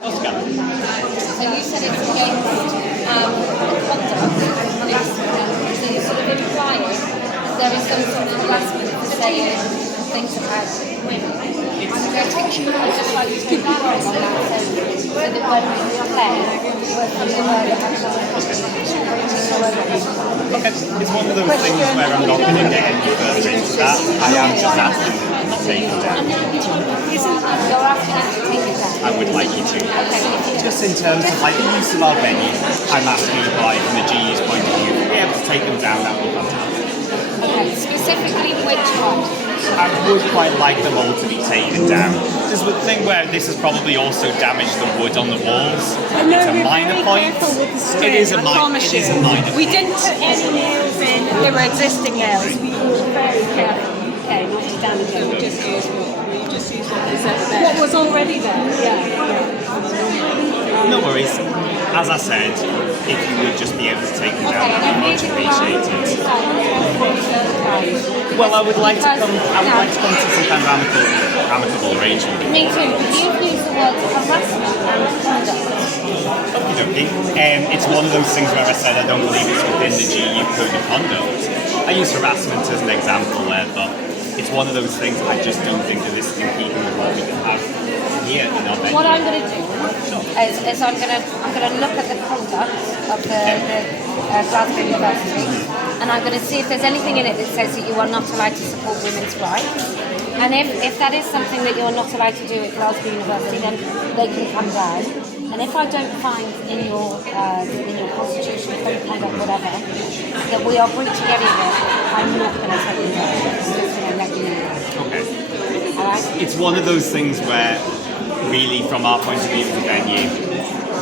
Oscar. So you said it's against conduct harassment. So you're sort of implying there is some sort of harassment for saying things about women. I'd just like you to elaborate on that so that when we play, we're familiar Okay, it's one of those things where I'm not going to get any further into that. I am just asking to take it down. You're asking us to take it down. I would like you to. Okay. Just in terms of like the use of our venue, I'm asking like from the GU's point of view, if we're able to take them down, that would be fantastic. Okay, specifically which one? I would quite like them all to be taken down. There's the thing where this has probably also damaged the wood on the walls. It's a minor point. It is a minor. We didn't put any nails in. There were existing nails. We were very careful. Okay, not to damage it. We just used what was there. What was already there. Yeah. No worries. As I said, if you would just be able to take them down, that would be much appreciated. Well, I would like to come. I would like to come to some kind of amicable arrangement. Me too. You've used the word harassment and conduct. Okay. It's one of those things where I said I don't believe it's within the GUU code of conduct. I use harassment as an example there, but it's one of those things I just don't think that this is in keeping with what we can have here in our venue. What I'm going to do is I'm going to look at the conduct of the Glasgow University, and I'm going to see if there's anything in it that says that you are not allowed to support women's rights. And if that is something that you're not allowed to do at Glasgow University, then they can come down. And if I don't find in your constitution, code of conduct, whatever, that we are breaching any of it, I'm not going to take it down. I'm just going to let you know. Okay. All right? It's one of those things where, really, from our point of view as a venue,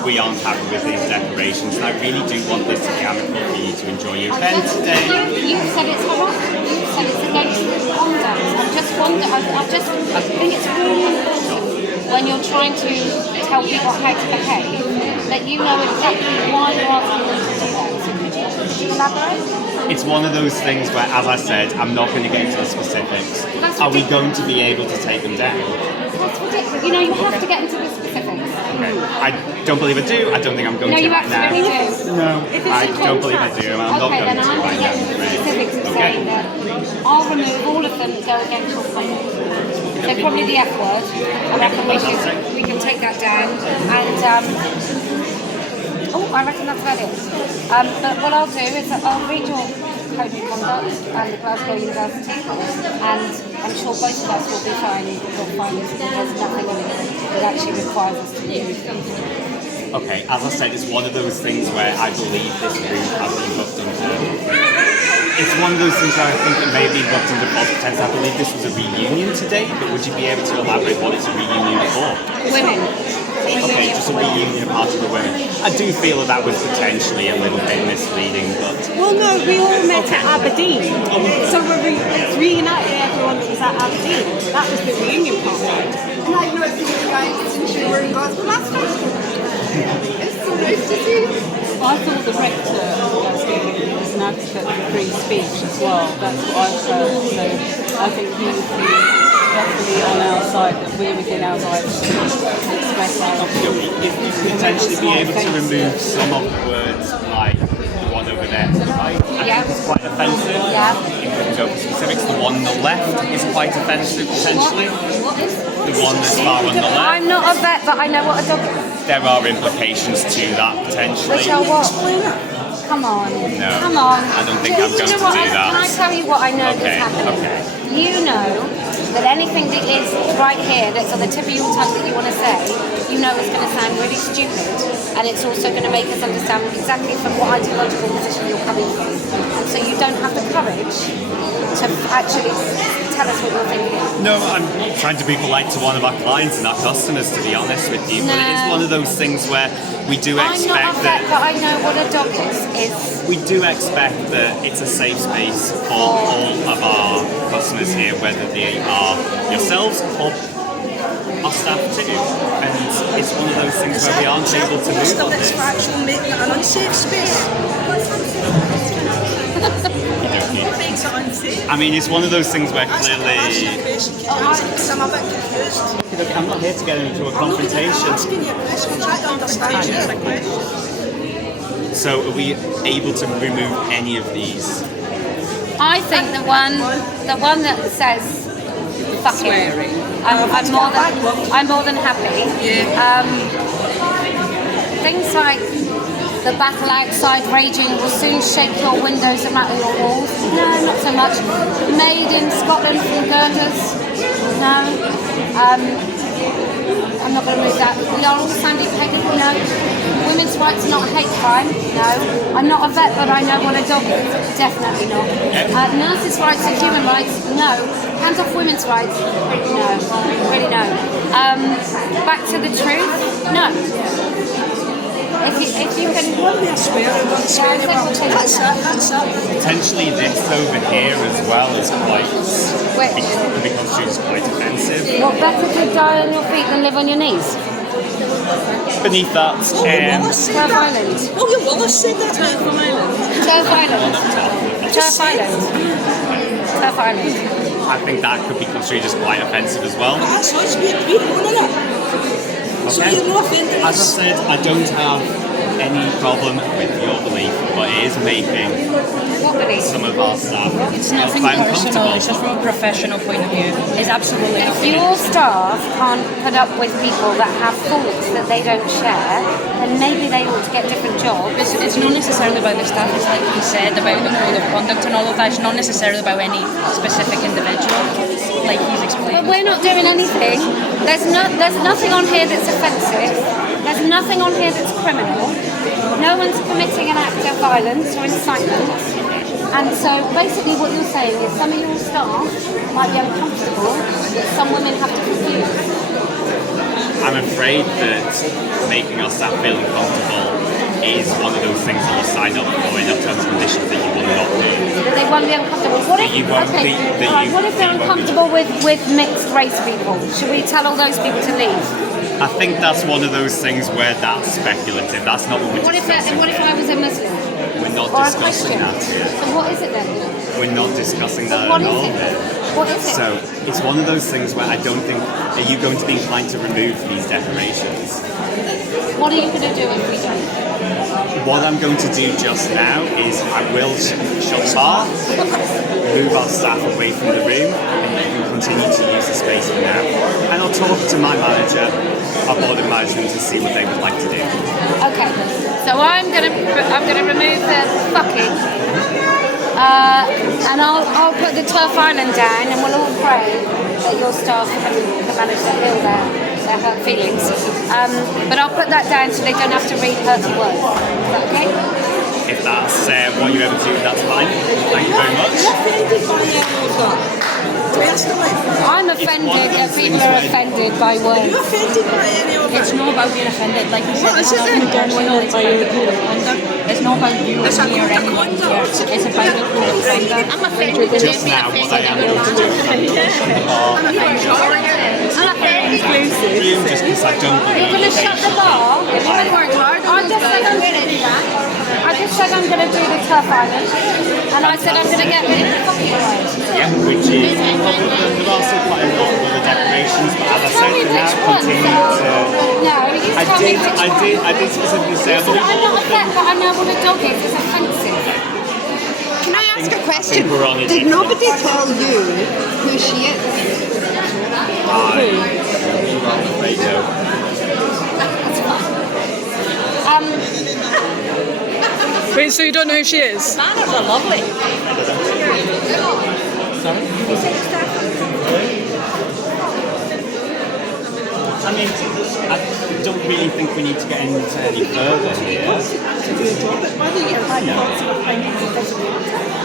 we aren't happy with these decorations, and I really do want this to be amicable for you to enjoy your event today. You said it's harassment. You said it's against conduct. I think it's really important when you're trying to tell people how to behave that you know exactly why you're asking them to do that. So could you elaborate? It's one of those things where, as I said, I'm not going to get into the specifics. Are we going to be able to take them down? That's ridiculous. You know, you have to get into the specifics. Okay. I don't believe I do. I don't think I'm going to right now. No, you absolutely do. No, I don't believe I do. I'm not going to I'm right get into the now. specifics of saying that I'll remove all of them that go against your conduct. So probably the F word. I reckon we can take that down. And I reckon that's about it. But what I'll do is I'll read your code of conduct and the Glasgow University, and I'm sure both of us will be fine. We'll find that there's nothing in it that actually requires us to remove them. Okay, as I said, it's one of those things where I believe this room has been booked under. It's one of those things where I think it may be booked under false pretense. I believe this was a reunion today, but would you be able to elaborate what it's a reunion for? Women. Okay, just a reunion of part of the women. I do feel that was potentially a little bit misleading, but... Well, no, we all met at Aberdeen. So we're reuniting everyone that was at Aberdeen. That was the reunion part. Like you were thinking, guys, since you were in Glasgow last time. It's so nice to see you. I thought the rector of Glasgow was an advocate for free speech as well. That's what I've heard. So I think he would be definitely on our side, that we're within our rights to express our opinion. If you could potentially be able to remove some of the words, like the one over there, right? I think it's quite offensive. Yeah. If you can go for specifics, the one on the left is quite offensive, potentially. What is? The one that's far on the left. I'm not a vet, but I know what a dog is. There are implications to that, potentially. Which are what? Come on. No. Come on. I don't think I'm going to do that. Can I tell you what I know Okay, that's happening? okay. You know that anything that is right here, that's on the tip of your tongue that you want to say, you know is going to sound really stupid, and it's also going to make us understand exactly from what ideological position you're coming from. And so you don't have the courage to actually tell us what you're thinking. No, I'm trying to be polite to one of our clients and our customers, to be honest with you. But it is one of those things where we do expect I'm not a vet, but I know what a dog is. We do expect that it's a safe space for all of our customers here, whether they are yourselves or our staff too. And it's one of those things where we aren't able to move on this. For actually making it an unsafe space. Okay. I mean, it's one of those things where Ask clearly... you a question, because I'm a bit confused. Look, I'm not here to get into a confrontation. I'm asking you a question, try to understand your question. So are we able to remove any of these? I think the one that says fucking. I'm more than happy. Yeah. Things like the battle outside raging will soon shake your windows and rattle your walls. No, not so much. Made in Scotland from girders. No. I'm not going to move that. We are all Sandy Peggy. No. Women's rights are not a hate crime. No. I'm not a vet, but I know what a dog is. Definitely not. Nurses' rights are human rights. No. Hands off women's rights. No. Really no. Back to the truth. No. If you can... That's it. Potentially this over here as well is quite... Which? Because she was quite offensive. What, better to die on your feet than live on your knees? Beneath that, Turf Island. Oh, your Wallace said that. Turf Island. Turf Island. Turf Island. I think that could be construed as quite offensive as well. That's what's weird, isn't it? So Okay. you're not offended As I us. said, I don't have any problem with your belief, but it is making What belief? some of our staff It's nothing quite personal, uncomfortable. it's just from a professional point of view. It's absolutely If nothing. your staff can't put up with people that have faults that they don't share, then maybe they ought to get different jobs. It's not necessarily about the staff, it's like you said about the code of conduct and all of that. It's not necessarily about any specific individual, like he's But explained. we're not doing anything. There's nothing on here that's offensive. There's nothing on here that's criminal. No one's committing an act of violence or incitement. And so basically what you're saying is some of your staff might be uncomfortable that some women have to refuse. I'm afraid that making our staff feel uncomfortable is one of those things that you sign up for in terms and conditions that you will not do. That they won't be uncomfortable. What if, you won't okay, be- that right, you- what if they're that you won't be- uncomfortable with mixed race people? Should we tell all those people to leave? I think that's one of those things where that's speculative. That's not what we're What if discussing. I was a Muslim? We're not Or a discussing Christian? that here. So what is it then? We're not discussing that What at is all. it? What is it? So it's one of those things where I don't think, are you going to be inclined to remove these decorations? What are you going to do if we don't? What I'm going to do just now is I will shut the bar, move our staff away from the room, and you can continue to use the space for now. And I'll talk to my manager, our board of management, to see what they would like to do. Okay, so I'm gonna remove the fucking, and I'll put the Turf Island down, and we'll all pray that your staff can manage to heal their hurt feelings. But I'll put that down so they don't have to read hurtful words. Is that okay? If that's what you're able to do, that's fine. Thank you very much. Offended by any of that? Personally, I'm offended that people are offended by words. you're offended by any of It's it? not about being offended, like you said, What it's is it nothing then? personal, it's about the code of conduct. It's not about you It's or a me or code of anyone here. conduct. It's about the code of conduct. I'm offended. Just now, what I am going to do is I'm going to shut the bar. Room just because I don't You're believe going to shut the bar? I just said I'm going to do that. I just said I'm going to do the Turf Island. And I said I'm going to get rid of the fucking words. yeah, which is, there are still quite a lot of other decorations, but as I Tell said, me for now, which one. continue to... No, you tell me which one. I did specifically say So I'm not a vet, but I know what a dog is. It's offensive. Can I ask a I question? think we're on a Did different- nobody tell you who she is? I'm afraid no. Wait, so you don't know who she is? Manners are lovely. I mean, I don't really think we need to get into any further here. I know.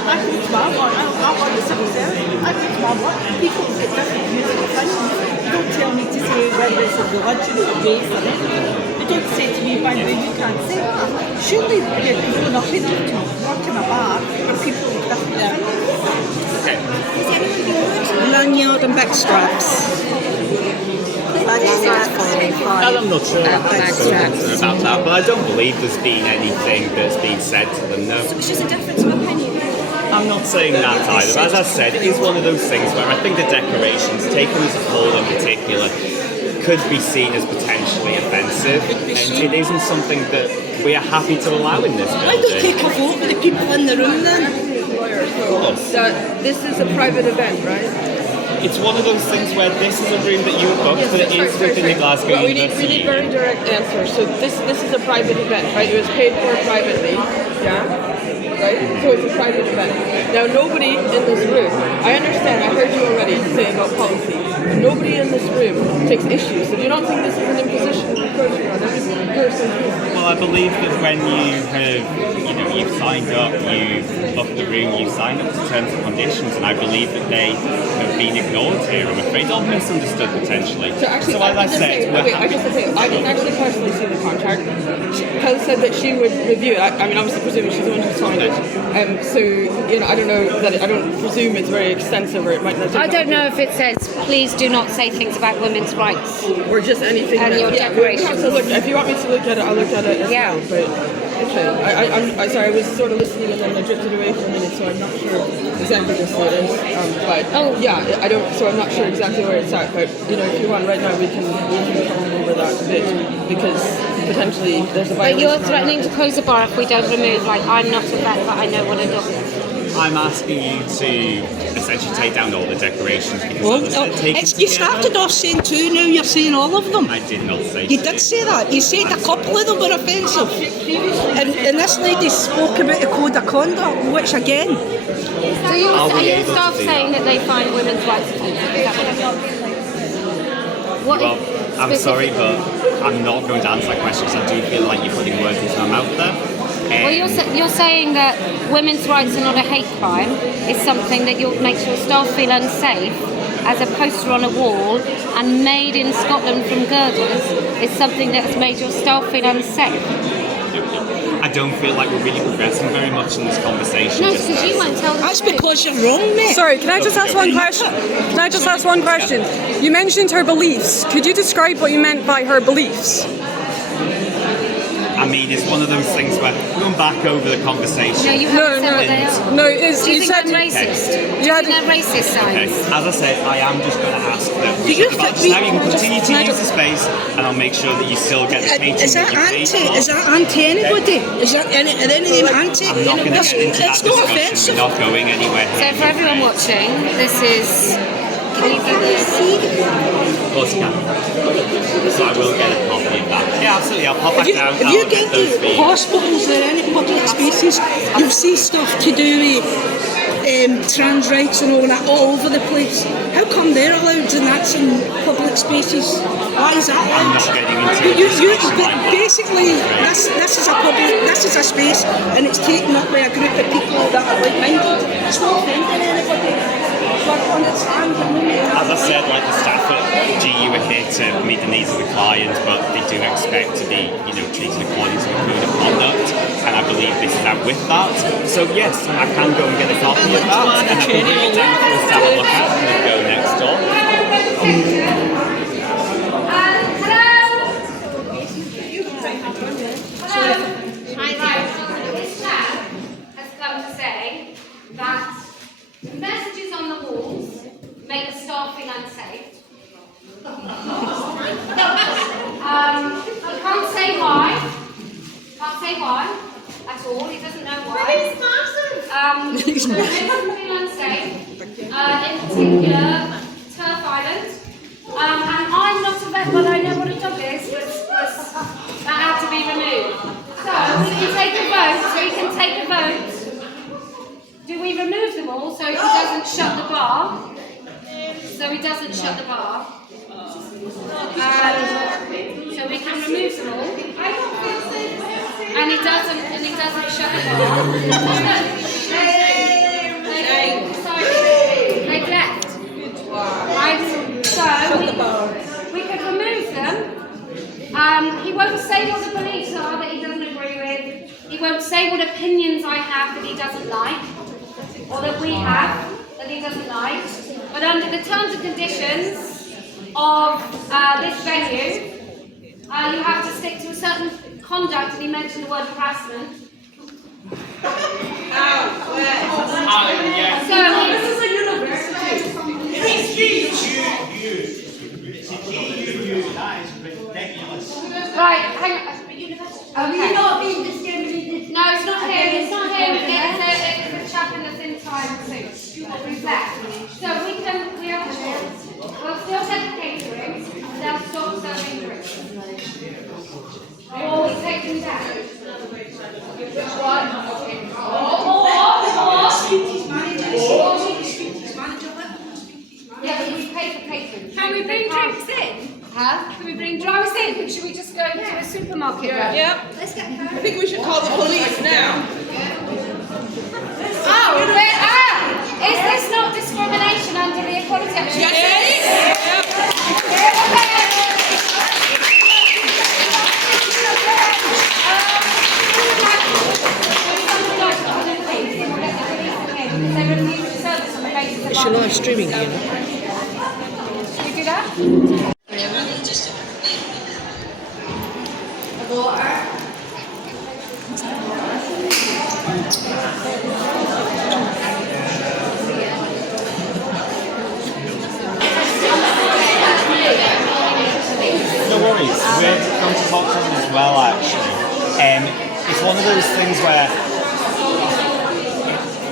I go to my work, I'm on the civil service, I go to my work, people get different views of opinions. You don't tell me to say whether it's a religion or race or anything. You don't say to me, by the way, you can't say that. Surely you're grown up enough to work in a bar where people with different opinions. Okay. Lanyard and backstraps. I'm not sure about that, but I don't believe there's been anything that's been said to them, no. It's just a difference of opinion. I'm not saying that either. As I said, it is one of those things where I think the decorations, taken as a whole in particular, could be seen as potentially offensive, and it isn't something that we are happy to allow in this Why don't building. take a vote with the people in the room then? This is a private event, right? It's one of those things where this is a room that you have booked, but it is within the Glasgow Well, we University. need very direct answers. So this is a private event, right? It was paid for privately, yeah? Right? So it's a private event. Now nobody in this room, I understand, I heard you already say about policy, but nobody in this room takes issue. So do you not think this is an imposition of approaching on every person? Well, I believe that when you have, you've signed up, you've booked the room, you've signed up to terms and conditions, and I believe that they have been ignored here, I'm afraid, or misunderstood potentially. So actually, as I said, I didn't actually personally see the contract. Kelly said that she would review it. I mean, obviously, presuming she's the one who signed it. So, I don't know I don't presume it's very extensive, or it might not. I don't know if it says, please do not say things about women's rights. Or just anything. And your decorations. If you want me to look at it, I'll look at it as Yeah. well. But okay, I'm sorry. I was sort of listening and then I drifted away for a minute, so I'm not sure exactly just what it is. But yeah, I don't. So I'm not sure exactly where it's at. But if you want, right now we can come over that a bit because potentially there's a violation. But you're threatening to close the bar if we don't remove, I'm not a vet, but I know what a dog is. I'm asking you to essentially take down all the decorations because as I said, taken You started off saying two, now you're saying all of them. I did not say You two. did say that. You said a couple of them were offensive. And this lady spoke about the code of conduct, which again, So I'll are be you able to staff do saying that. that they find women's rights offensive? Is that what Well, I'm specific- sorry, but I'm not going to answer that question because I do feel like you're putting words into my mouth there. Well, you're saying that women's rights are not a hate crime. It's something that makes your staff feel unsafe, as a poster on a wall and made in Scotland from girders is something that has made your staff feel unsafe. I don't feel like we're really progressing very much in this conversation. No, just because you now. might tell the that's truth. because you're wrong, mate. Sorry, can I just ask one question? You mentioned her beliefs. Could you describe what you meant by her beliefs? I mean, it's one of those things where going back over the conversation. No, you haven't said what they are. No, Do you think said they're racist? Do you had- think they're racist Okay, signs? as I said, I am just going to ask that we you talk about this think now. You can continue to Nigel- use the space, and I'll make sure that you still get the catering Is that that you paid for. Is that anti anybody? Is that any of them anti? I'm not going to get into that It's not discussion. offensive. We're not going anywhere So here. for everyone watching, this is. Can you do this? Of course you can. So I will get a copy of that. Yeah, absolutely. I'll pop back down. If you I'll get those to for you. hospitals or any public spaces, you'll see stuff to do with trans rights and all that all over the place. How come they're allowed and that's in public spaces? Why is that I'm allowed? not getting into a You, discussion but like that. basically, this is a space, and it's taken up by a group of people that are like-minded. It's not offending anybody. So I don't understand. As I said, like the staff at GU are here to meet the needs of the client, but they do expect to be, treated according to the code of conduct, and I believe this is out with that. So yes, I can go and get a copy of that, and I can bring it down for us to have a look at and then go next door. This chap has come to say that the messages on the walls make the staff feel unsafe. He can't say why. Can't say why at all. He doesn't know why. It makes them feel unsafe. In particular, Turf Island. And I'm not a vet, but I know what a dog is. That had to be removed. So we can take a vote. Do we remove them all so he doesn't shut the bar? So he doesn't shut the bar. So we can remove them all. And he doesn't shut the bar. They've left. Right? So we could remove them. He won't say what the beliefs are that he doesn't agree with. He won't say what opinions I have that he doesn't like, or that we have that he doesn't like. But under the terms and conditions of this venue, you have to stick to a certain conduct, and he mentioned the word harassment. This is a university. Right, hang on. Are you not being discriminated? No, it's not him. It's not him. It's a chap in the thin tie suit. Who's that? So we'll still take the catering. They'll stop serving drinks. Or we take them down. Yeah, but we pay for catering. Can we bring drinks in? Huh? Can we bring I was thinking, should we just go to the supermarket? Yep. Let's get I think we should call the police now. Is this not discrimination under the Equality Act? Yes. It's your live streaming, you know. Can you do that? No worries. We're going to talk to them as well, actually. It's one of those things where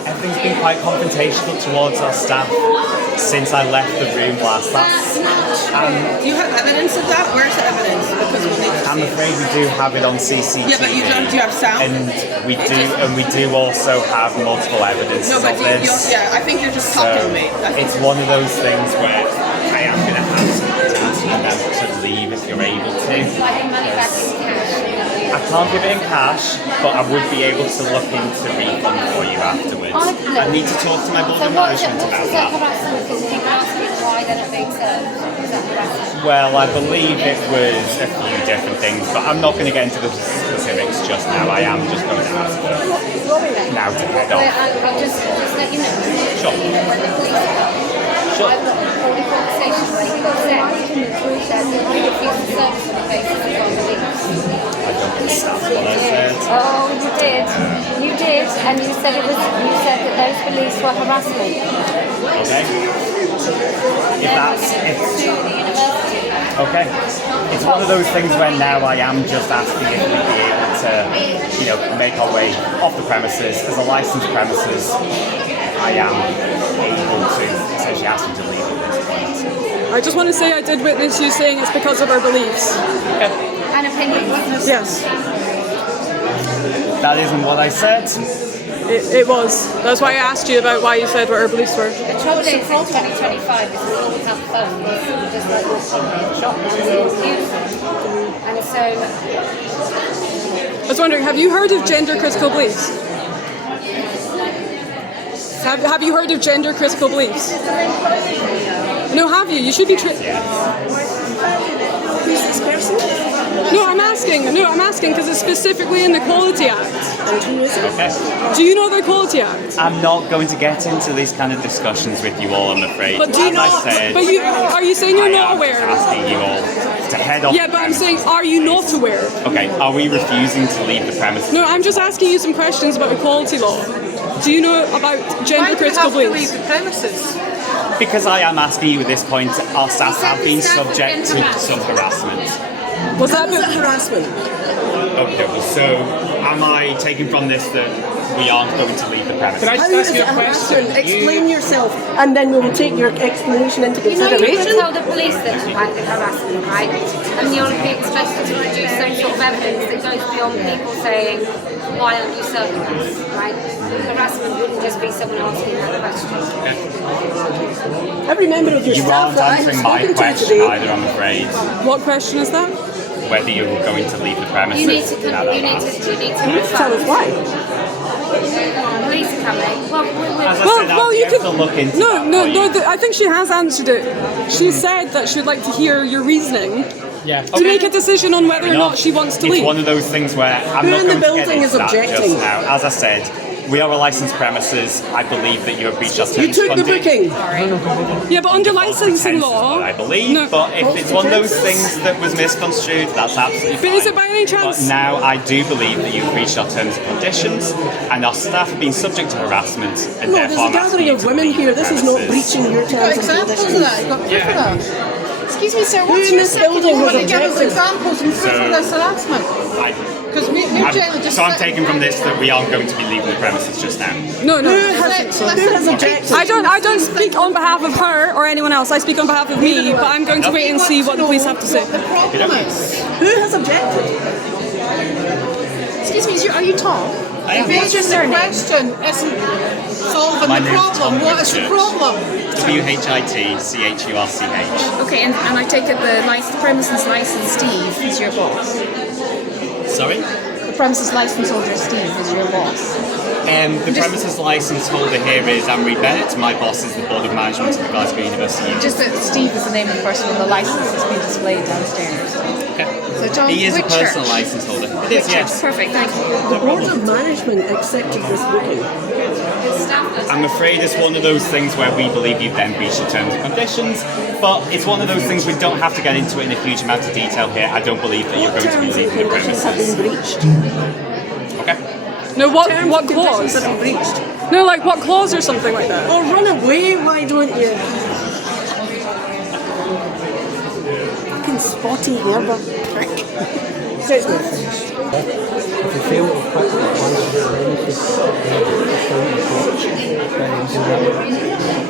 everything's been quite confrontational towards our staff since I left the room last. Do you have evidence of that? Where's the evidence? Because we'll need to I'm see afraid we do have it on CCTV. Yeah, but you don't. Do you have sound? And we do also have multiple evidence No, but of this. yeah, I think you're just talking to me. It's one of those things where I am going to have to ask you them to leave if you're able to. I can't give it in cash, but I would be able to look into refund for you afterwards. I need to talk to my building management about that. Why they're not being served? Is that harassment? Well, I believe it was a few different things, but I'm not going to get into the specifics just now. I am just going to ask them now to head off. I'll just let you know. Sure. When the police come, Sure. I've got a recorded conversation where he got said that he refused the service on the basis of our beliefs. I don't understand what I said. Oh, you did. You did, and you said that those beliefs were harassment. Okay. To the university. Okay. It's one of those things where now I am just asking if we'd be able to, make our way off the premises. As a licensed premises, I am able to essentially ask you to leave at this point. I just want to say I did witness you saying it's because of our beliefs. Okay. And opinions. Yes, That isn't what I said. it was. That's why I asked you about why you said what our beliefs were. The trouble is, in 2025, is we all have phones, just like all public. We all use them. And so, I was wondering, have you heard of gender critical beliefs? Have you heard of gender critical beliefs? No, have you? You should be. Who's this person? No, I'm asking because it's specifically in the Equality Act. And who is it? Okay. Do you know the Equality Act? I'm not going to get into these kind of discussions with you all, I'm afraid. But do you As not? I said, Are you saying you're not I am aware? asking you all to head off. Yeah, but I'm saying, are you not aware? Okay, are we refusing to leave the premises? No, I'm just asking you some questions about equality law. Do you know about gender critical beliefs? the premises? Because I am asking you at this point, our staff have been subject to some harassment. Was that harassment? Okay, well, so am I taking from this that we aren't going to leave the premises? Can I just ask you a question? Explain yourself, and then we'll take your explanation into you know, you consideration. can tell the police that you find the harassment, right? And you'll be expected to produce some sort of evidence that goes beyond people saying, why aren't you serving us, right? Harassment wouldn't just be someone asking that question. Every member of your You staff aren't that I have answering my spoken to question today. either, I'm afraid. What question is that? Whether you were going to leave the premises. You need to Tell us why. Police are coming. As I said, I'll be able to look into that for you. I think she has answered it. She said that she'd like to hear your reasoning Yeah. to make a decision on whether or not she wants to It's leave. one of those things where I'm Who not in the going to get building into is that objecting? just now. As I said, We are a licensed premises. I believe that you have breached our terms You took of the conduct. booking. Yeah, but under licensing law, I believe, No. but if it's one of those things that was misconstrued, that's absolutely fine. But is it by any chance- But now I do believe that you've breached our terms and conditions, and our staff have been subject to harassment, and No, therefore there's a I'm asking gathering you of to women leave here. the This is not premises. breaching your You've got terms and examples of conditions. that. You've got proof of that. Excuse me, sir. Who What's in your this second building one? was Give us objective? examples and proof of this harassment. Because we're generally just. So I'm taking from this that we aren't going to be leaving the premises just now. no. Who has objected? I don't speak on behalf of her or anyone else. I speak on behalf of me, but I'm going to wait and see what the police have to say. What the problem is. Who has objected? Excuse me, are you Tom? I am. Answering the question isn't solving My the name's problem. Tom What is the Richards. problem? WHITCHURCH. Okay, and I take it the premises license Steve is your boss. Sorry? The premises license holder Steve is your boss. The premises license holder here is Anne-Marie Bennett. My boss is the Board of Management of the Glasgow University. Just that Steve is the name of the person with the license that's been displayed downstairs. Okay. So John, He is a which personal church? license holder. It is, yes. Perfect, thank you. The Board of Management accepted this booking. I'm afraid it's one of those things where we believe you've then breached the terms and conditions, but it's one of those things we don't have to get into it in a huge amount of detail here. I don't believe that you're What going to be terms and leaving the conditions have been premises. breached? Okay. No, what Terms and clause? conditions have been breached. No, like what clause or something like that. Or run away, why don't you? Fucking spotty herber prick. Says no. If you fail to put the plans for the benefits,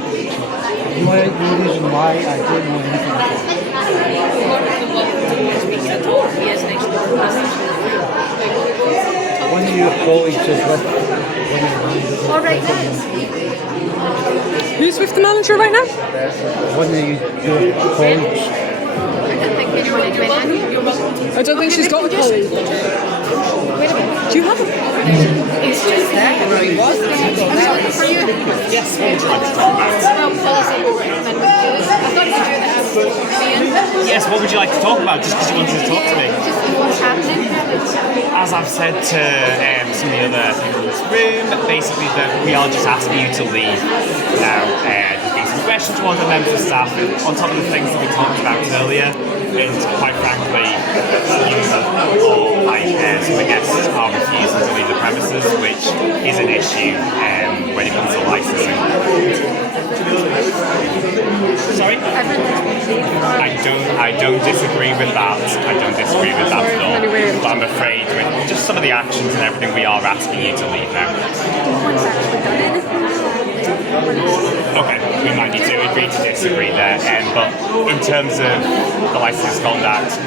the reason why I don't know anything about it. One of your colleagues is with one of the managers. All right then. Who's with the manager right now? One of your colleagues. I don't think she's got a colleague. Do you have a? It's just there, where he was. Yes, what would you like to talk about? Yes, what would you like to talk about, just because you wanted to talk to me? As I've said to some of the other people in this room, basically that we are just asking you to leave now. There's been some aggression towards the members of staff on top of the things that we talked about earlier, and quite frankly, you or some of the guests are refusing to leave the premises, which is an issue when it comes to licensing. Sorry? I don't disagree with that. I don't disagree with that at all. But I'm afraid with just some of the actions and everything, we are asking you to leave now. Okay, we might need to agree to disagree there. But in terms of the license conduct,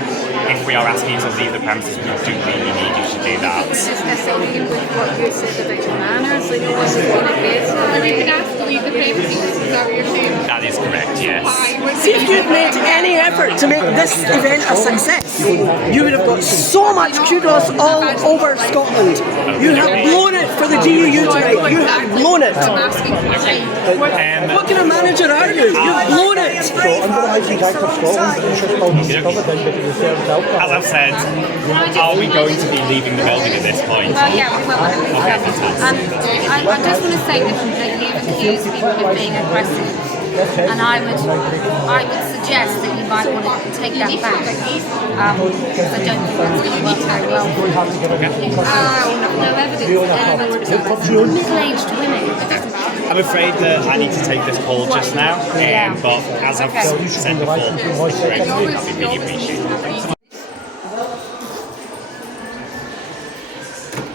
if we are asking you to leave the premises, we do really need you to do that. Is this something with what you said about your manners? Like, was it one of this? You've been asked to leave the premises, is that what you're saying? That is correct, yes. See if you'd made any effort to make this event a success, you would have got so much kudos all over Scotland. You have blown it for the GUU tonight. You have blown it. I'm asking for Okay. What kind of manager are you? You've blown it. Under the License Act of Scotland, you should still be covered in because the service alcohol. As I've said, are we going to be leaving the building at this point? Well, yeah, we will. Okay, fantastic. And I just want to say that you've accused people of being aggressive, and I would suggest that you might want to take that back, because I don't think that's going to work very well. We have to give it No evidence. Middle-aged women. I'm afraid that I need to take this call just now, but as I've said before, that'd be really appreciated.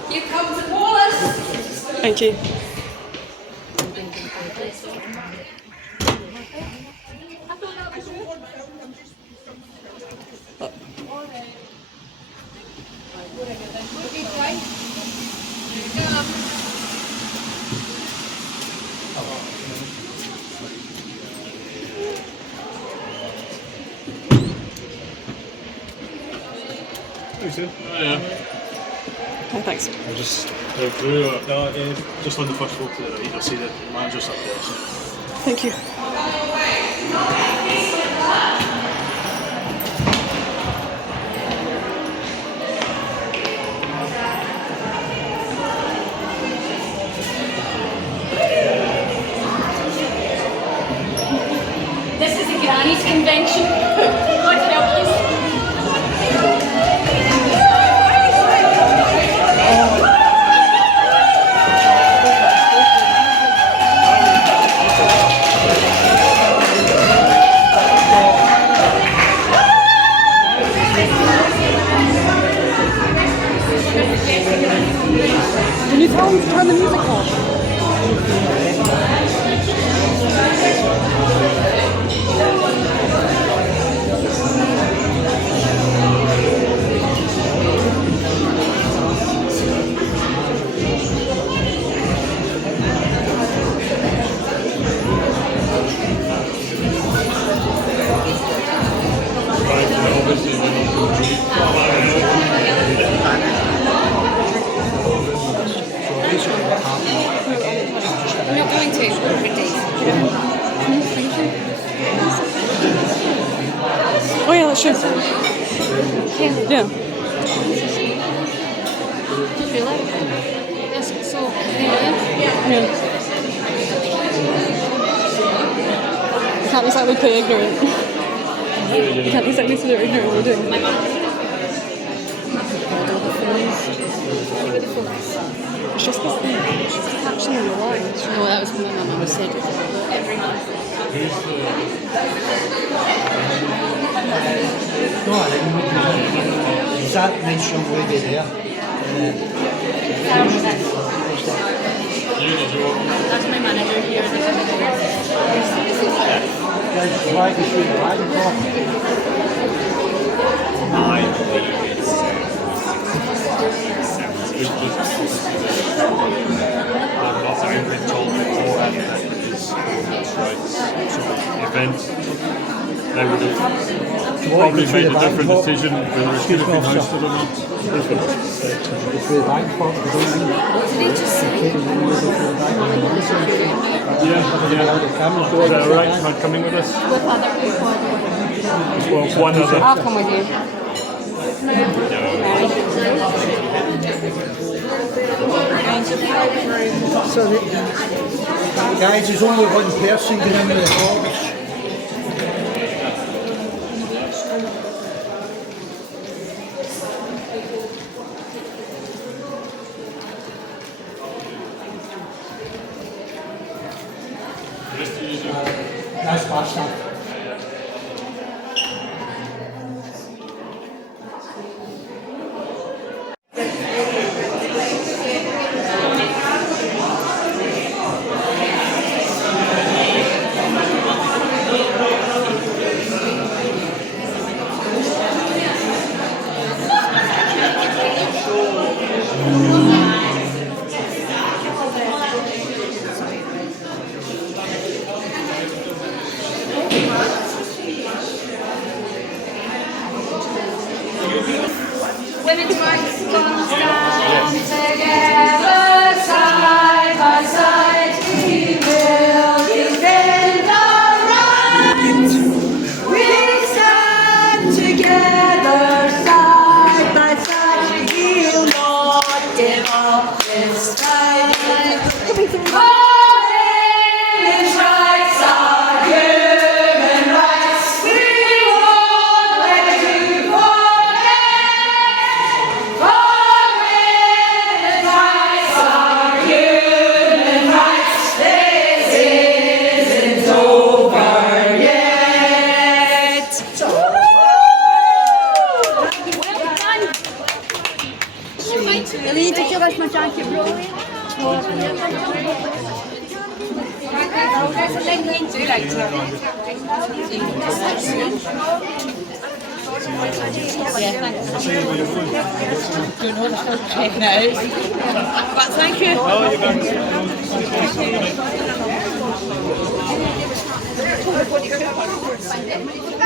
You come to Wallace. Thank you. Oh, thanks. I just just on the first floor to the right, you'll see the manager's up there. So. Thank you. Granny's convention. God help us. Can you tell them to turn the music off? I'm not going to for days. Oh yeah, that should. Yeah. Really? Yes, so, Yeah. You can't exactly play ignorant. You can't exactly say they're ignorant what we're doing. It's just this thing. It's catching in your lines. no, that was my mum was said every month. No, I didn't. Is that nice young lady there? That's my manager here. Guys, why is she riding for? I believe it's 60, 70. I've been told beforehand that it is event. They would have probably made a different decision whether it should have been hosted or not. It's the bank for the building. Yeah. Is that alright? Not coming with us? With other people. Well, one other. I'll come with you. So guys, there's only one person getting into the box. That's faster. Women's rights gonna stand together side by side. We will defend our rights. We stand together side by side. We'll not give up this fight. Our women's rights are human rights. We won't let you forget. Our women's rights are human rights. This isn't over yet. Really? Did you guys my jacket rolling? There's a link into later. Yeah, thanks. Don't know that. Checking it out. But thank you. Oh, you're going to